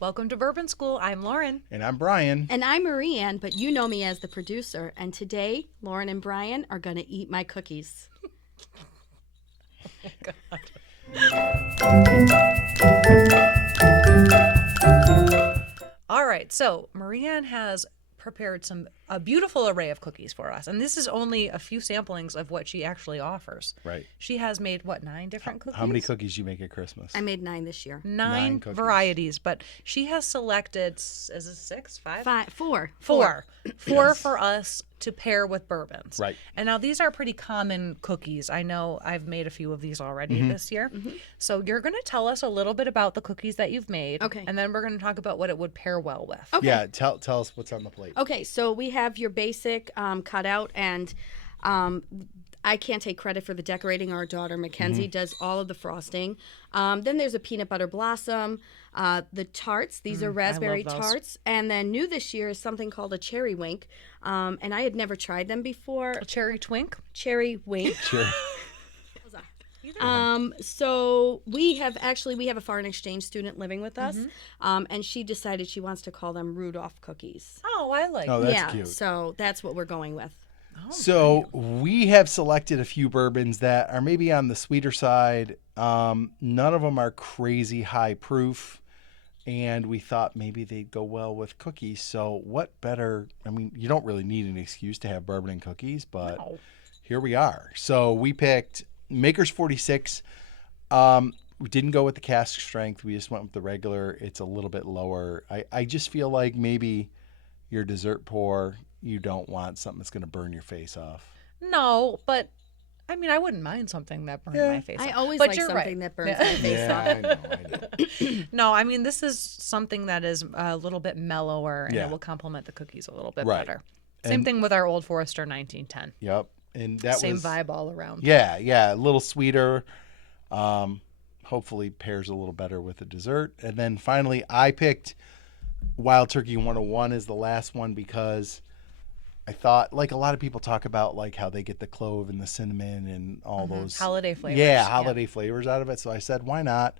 Welcome to Bourbon School. I'm Lauren. And I'm Brian. And I'm Marianne, but you know me as the producer. And today, Lauren and Brian are going to eat my cookies. All right, so Marianne has prepared a beautiful array of cookies for us, and this is only a few samplings of what she actually offers. Right. She has made 9 different cookies? How many cookies you make at Christmas? I made 9 this year. 9 cookies. varieties, but she has selected, is it 6, 5? 4. 4 for us to pair with bourbons. Right. And now these are pretty common cookies. I know I've made a few of these already this year. So you're going to tell us a little bit about the cookies that you've made. Okay. And then we're going to talk about what it would pair well with. Okay. Yeah, tell us what's on the plate. Okay, so we have your basic cutout, and I can't take credit for the decorating. Our daughter Mackenzie does all of the frosting. Then there's a peanut butter blossom, the tarts. These are raspberry those. tarts, and then new this year is something called a cherry wink, and I had never tried them before. A cherry twink? Cherry wink. Sure. So we have a foreign exchange student living with us, and she decided she wants to call them Rudolph cookies. Oh, I like Oh, that. that's cute. So that's what we're going with. So we have selected a few bourbons that are maybe on the sweeter side. None of them are crazy high proof, and we thought maybe they'd go well with cookies. So what better? I mean, you don't really need an excuse to have bourbon and cookies, but No. here we are. So we picked Maker's 46. We didn't go with the cask strength. We just went with the regular. It's a little bit lower. I just feel like maybe your dessert pour, you don't want something that's going to burn your face off. No, but I mean, I wouldn't mind something that burned my face I off. always But like you're something right. that burns my face Yeah, off. I know. No, I mean, this is something that is a little bit mellower, and Yeah. it will complement the cookies a little bit Right. better. Same And- thing with our Old Forester 1910. Yep. And that Same was vibe all around. Yeah, a little sweeter. Hopefully pairs a little better with the dessert. And then finally, I picked Wild Turkey 101 as the last one because I thought, like a lot of people talk about, like how they get the clove and the cinnamon and all those Holiday flavors. Yeah, holiday flavors out of it. So I said, why not?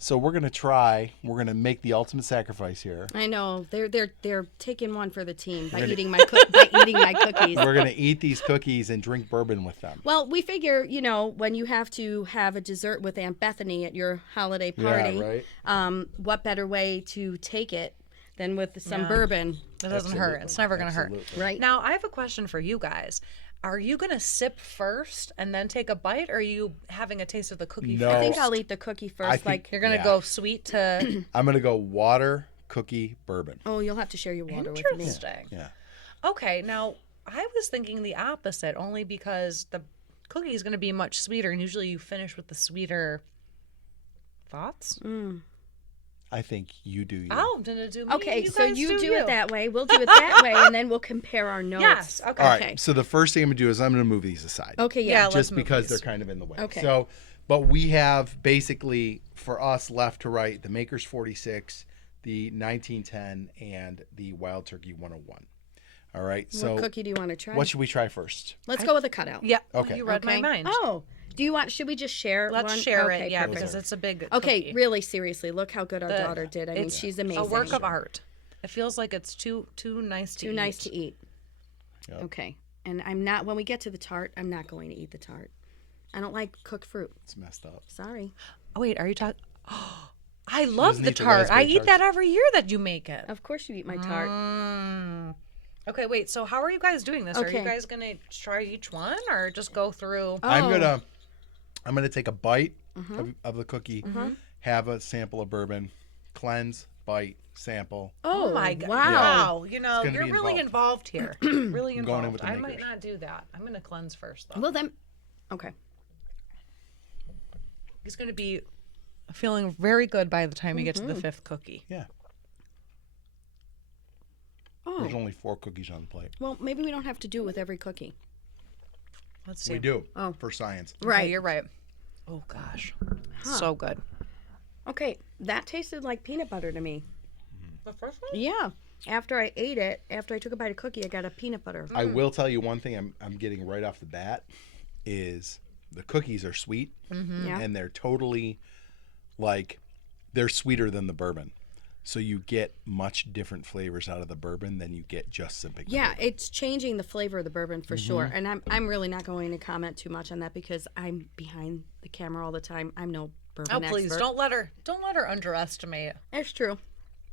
So we're gonna make the ultimate sacrifice here. I know they're taking one for the team by eating my cookies. We're gonna eat these cookies and drink bourbon with them. Well, we figure, when you have to have a dessert with Aunt Bethany at your holiday party, Yeah, right. what better way to take it than with some Yeah. bourbon, It doesn't hurt. Absolutely. It's never going to hurt. Absolutely. right? Now, I have a question for you guys. Are you going to sip first and then take a bite, or are you having a taste of the cookie No. first? I think I'll eat the cookie first. I think- like, You're going to Yeah. go sweet to I'm gonna go water, cookie, bourbon. oh, you'll have to share your water with me. interesting. Yeah. Okay, now I was thinking the opposite, only because the cookie is going to be much sweeter, and usually you finish with the sweeter. Thoughts? I think you do you. Oh, did it do me? Okay, so guys you do it that way. We'll do it that way, and then we'll compare our notes. Yes. Okay. All right. Okay. So the first thing I'm gonna do is I'm gonna move these aside. Okay, Yeah, yeah. let's Just move because these. they're kind of in the way. Okay. So, but we have basically for us left to right the Maker's 46, the 1910, and the Wild Turkey 101. All right. So What cookie do you want to try? what should we try first? Let's go with a cutout. Yeah. Okay. You read Okay. my mind. Oh, should we just share Let's one? share Okay, it, yeah, perfect. because it's a big Okay, cookie. really seriously, look how good our The- daughter did. I mean, it's she's amazing. A work of art. It feels like it's too nice to Too eat. nice to eat. Yep. Okay. And I'm not, when we get to the tart, I'm not going to eat the tart. I don't like cooked fruit. It's messed up. Sorry. Oh, wait, are you talking? I love doesn't the eat the tart. I raspberry eat that tarts. every year that you make it. Of course you eat my tart. Okay, wait. So how are you guys doing this? Are you Okay. guys gonna try each one, or just go through? Oh. I'm gonna take a bite of the cookie, have a sample of bourbon, cleanse, bite, sample. Oh my god! Wow. Wow, you know, gonna you're be really involved. involved here. Really I'm going in involved. with the I might makers. not do that. I'm gonna cleanse first, though. Well, then, okay. He's gonna be feeling very good by the time we get to the fifth cookie. Yeah. Oh, There's only 4 cookies on the plate. well, maybe we don't have to do it with every cookie. Let's see. We do. Oh. For science. Okay, Right. you're right. Oh gosh, so good. Okay, that tasted like peanut butter to me. The first one? Yeah. After I ate it, after I took a bite of cookie, I got a peanut butter. I will tell you one thing I'm getting right off the bat is the cookies are sweet Yeah. and they're totally like they're sweeter than the bourbon. So you get much different flavors out of the bourbon than you get just sipping. the Yeah, bourbon. it's changing the flavor of the bourbon for sure. And I'm really not going to comment too much on that because I'm behind the camera all the time. I'm no bourbon Oh, please expert. don't let her underestimate. It's true.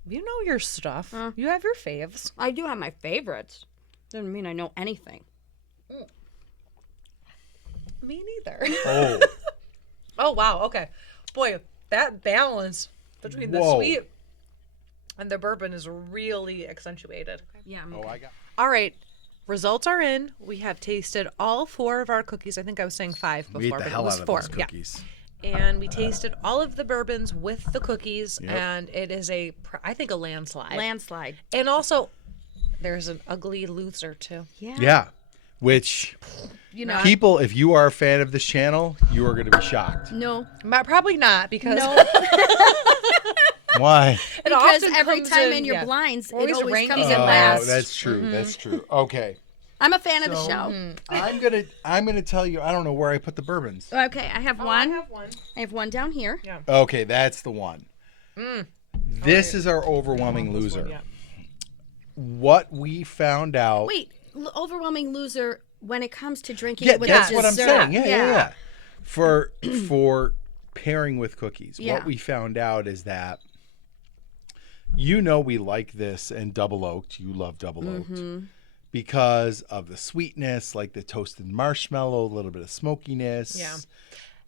You know your stuff. You have your faves. I do have my favorites. Doesn't mean I know anything. Me neither. Oh, Oh wow. Okay, boy, that balance between the Whoa. sweet and the bourbon is really accentuated. Yeah. I got. All right. Results are in. We have tasted all 4 of our cookies. I think I was saying 5 before, We ate the but hell it was out of 4. those cookies. Yeah. And we tasted all of the bourbons with the cookies, Yep. and it is I think a landslide. Landslide. And also, there's an ugly loser too. Yeah. Yeah, which You know. people, if you are a fan of this channel, you are going to be shocked. No. Probably not because No. Why? it Because often every comes time in your yeah. blinds, it Always always ranking comes it in Oh, last. that's true. That's true. Okay. I'm a fan of the show. I'm gonna tell you. I don't know where I put the bourbons. Okay, I have one. I have one. I have one down here. Yeah. Okay, that's the one. This is our overwhelming loser. Yeah. What we found out. Wait, overwhelming loser when it comes to drinking Yeah, it with that's a what I'm dessert. saying. Yeah. For pairing with cookies, Yeah. what we found out is that we like this and double oaked. You love double oaked because of the sweetness, like the toasted marshmallow, a little bit of smokiness. Yeah.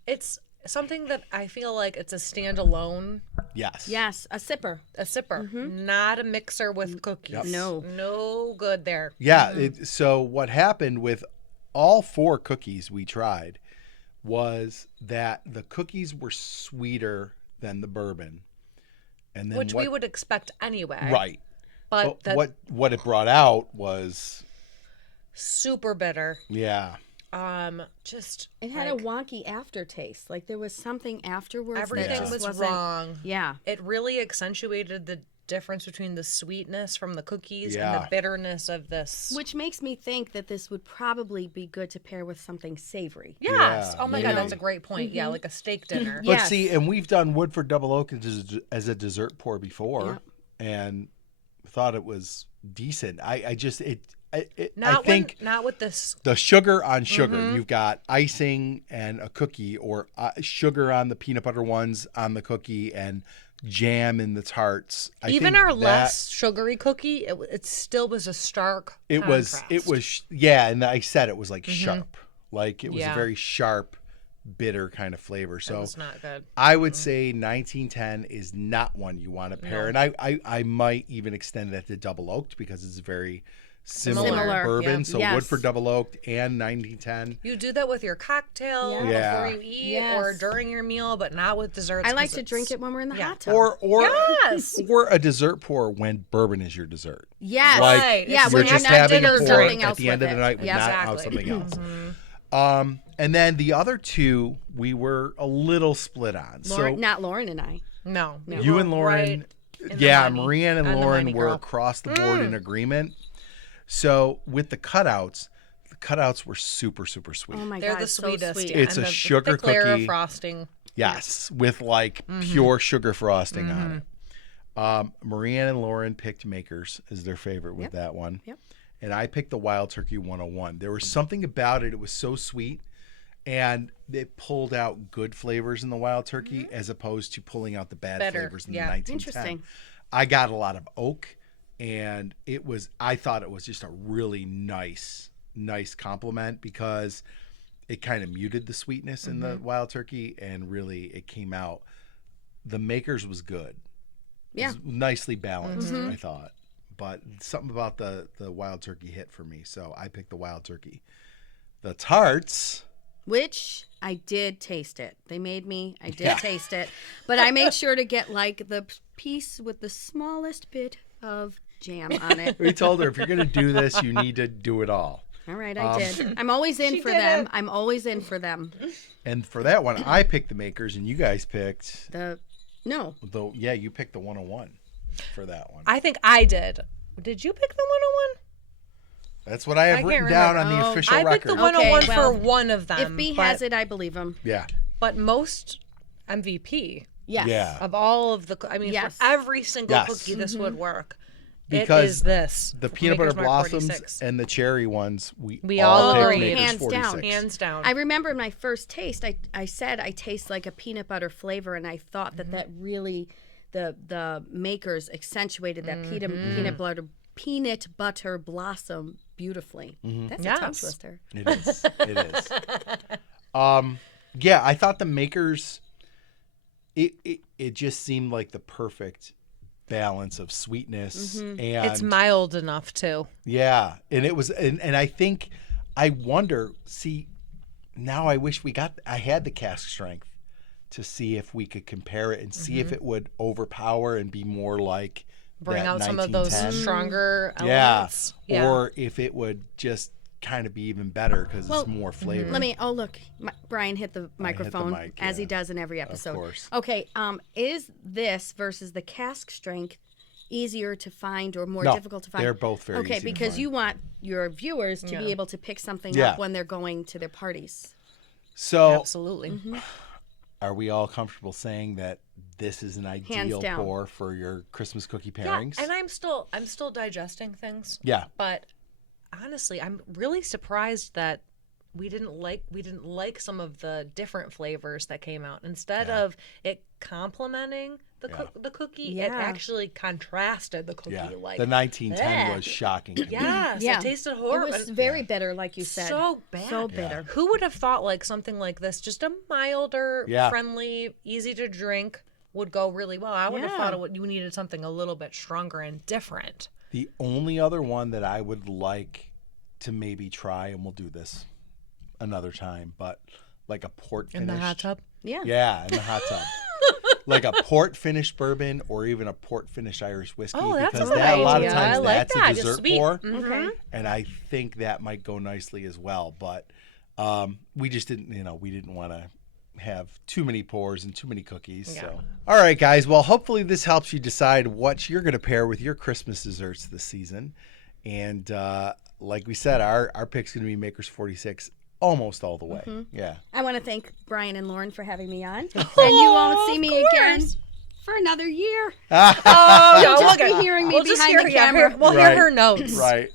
It's something that I feel like it's a standalone, Yes. Yes, a sipper. a sipper, not a mixer with cookies. Yep. No. No good there. Yeah. So what happened with all 4 cookies we tried was that the cookies were sweeter than the bourbon, and then Which we would expect anyway. right. But that What it brought out was super bitter. yeah. Just It had a wonky aftertaste. Like there was something afterwards. that everything just was wasn't- wrong. Yeah. It really accentuated the difference between the sweetness from the cookies and Yeah. the bitterness of this. Which makes me think that this would probably be good to pair with something savory. Yes. Yeah, Oh my maybe. God, that's a great point. Yeah, like a steak dinner. Yeah. But Yes. see, and we've done Woodford Double Oak as a dessert pour before, Yep. and thought it was decent. I Not think not with this. the sugar on sugar. Mm-hmm. You've got icing and a cookie, or sugar on the peanut butter ones on the cookie, and jam in the tarts. I Even think our that- less sugary cookie, it still was a stark It contrast. was yeah, and I said it was like sharp, like it was a Yeah. very sharp, bitter kind of flavor. It So was not good. I would say 1910 is not one you want to pair, and I might even extend that to double oaked because it's very similar, Similar, bourbon. yeah. So Yes. Woodford double oaked and 1910. You do that with your cocktail Yeah. before you eat Yes. or during your meal, but not with desserts. I like 'cause to drink it's- it when we're in the yeah. hot tub. Or Yes. or a dessert pour when bourbon is your dessert. yes. Like Right. Yeah, It's you're when just you're not having a dinner, pour something at else the end with of the it. night with Yeah. not out Exactly. something else. And then the other 2 we were a little split on. Lauren, not Lauren and I. No. we You were and Lauren, right in the yeah, money. Marianne and On the Lauren money, were girl. across the board in agreement. So with the cutouts were super, super sweet. Oh my They're god, the so sweetest. sweet. Yeah. It's and a the sugar thick layer cookie. of frosting. Yes, with like pure sugar frosting on it. Marianne and Lauren picked Makers as their favorite with that one. Yep. And I picked the Wild Turkey 101. There was something about it. It was so sweet. And it pulled out good flavors in the Wild Turkey as opposed to pulling out the bad Better, flavors in yeah. the 1910. Interesting. I got a lot of oak, and I thought it was just a really nice compliment because it kind of muted the sweetness in the Wild Turkey, and really it came out. The Makers was good. Yeah. It was nicely balanced, I thought. But something about the Wild Turkey hit for me, so I picked the Wild Turkey. The tarts. Which I did taste it. They made me. I did Yeah. taste it. But I made sure to get like the piece with the smallest bit of jam on it. We told her if you're going to do this, you need to do it all. All right, I did. I'm always in She for did them. it. I'm always in for them. And for that one, I picked the Makers, and you guys picked No. you picked the 101 for that one. I think I did. Did you pick the 101? That's what I have can't written down on remember. the official I picked the record. 101 Okay, for well, one of them. If B but, has it, I believe him. Yeah. But most MVP Yes. Yeah. Of all of the, I mean, Yes. for every single Yes. cookie, this would work. Because it is this. The for peanut butter Maker's Mark blossoms 46. and the cherry ones, We all picked agreed. Maker's Hands 46. down. Hands down. I remember in my first taste, I said I taste like a peanut butter flavor, and I thought that really, the makers accentuated that peanut butter blossom beautifully. That's a tongue Yes. twister. It is. It is. Yeah, I thought the makers. It just seemed like the perfect balance of sweetness and It's mild enough too. yeah, and it was, and I think, I wonder. See, now I wish I had the cask strength to see if we could compare it and see if it would overpower and be more like Bring that out some of those 1910. stronger Yeah. elements. Yeah. Or if it would just kind of be even better because Well, it's more flavor. Look, Brian hit the microphone mic, as he yeah. does in every episode. course. Okay, is this versus the cask strength easier to find or more No, difficult to find? they're both very okay, easy to because find. you want your viewers to be Yeah. able to pick something Yeah. up when they're going to their parties. So, Absolutely. are we all comfortable saying that this is an ideal down. pour for your Christmas cookie Yeah, pairings? and I'm still digesting things. Yeah. But honestly, I'm really surprised that we didn't like some of the different flavors that came out. Instead of it complementing the cookie, it Yeah. actually contrasted the cookie. Yeah. Like The 1910 bleh. was shocking. to me. Yes, Yeah. it tasted It horrible. was very bitter, like you said. So bad. So bitter. Who would have thought like something like this, just a milder, Yeah. friendly, easy to drink, would go really well? I would have Yeah. thought you needed something a little bit stronger and different. The only other one that I would like to maybe try, and we'll do this another time, but like a port In finish. the hot tub. Yeah. Yeah, in the hot tub. Like a port finished bourbon or even a port finished Irish whiskey. Oh, that's because a good that a lot of idea. times I like that's that. a Just dessert sweet. pour. Okay. And I think that might go nicely as well. But we just didn't, we didn't want to have too many pours and too many cookies. Yeah. So, all right, guys. Well, hopefully this helps you decide what you're going to pair with your Christmas desserts this season. And like we said, our pick's going to be Maker's 46 almost all the way. Yeah. I want to thank Brian and Lauren for having me on. And you won't see me again for another year. Oh, You'll just be hearing me behind the camera. We'll hear her notes. Right.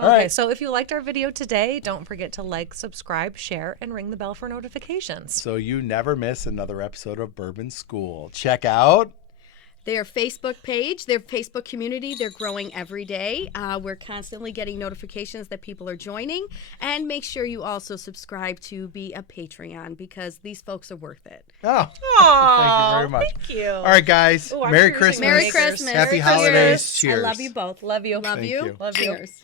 All Okay, right. so if you liked our video today, don't forget to like, subscribe, share, and ring the bell for notifications. So you never miss another episode of Bourbon School. Check out Their Facebook page, their Facebook community, they're growing every day. We're constantly getting notifications that people are joining. And make sure you also subscribe to be a Patreon because these folks are worth it. Oh, Aw, thank you very much. Thank you. All right, guys. Ooh, I'm Merry choosing Christmas. Merry Makers. Christmas. Happy Merry holidays. Christmas. Cheers. I love you both. Love you. Love Thank you. you. Love you. Cheers.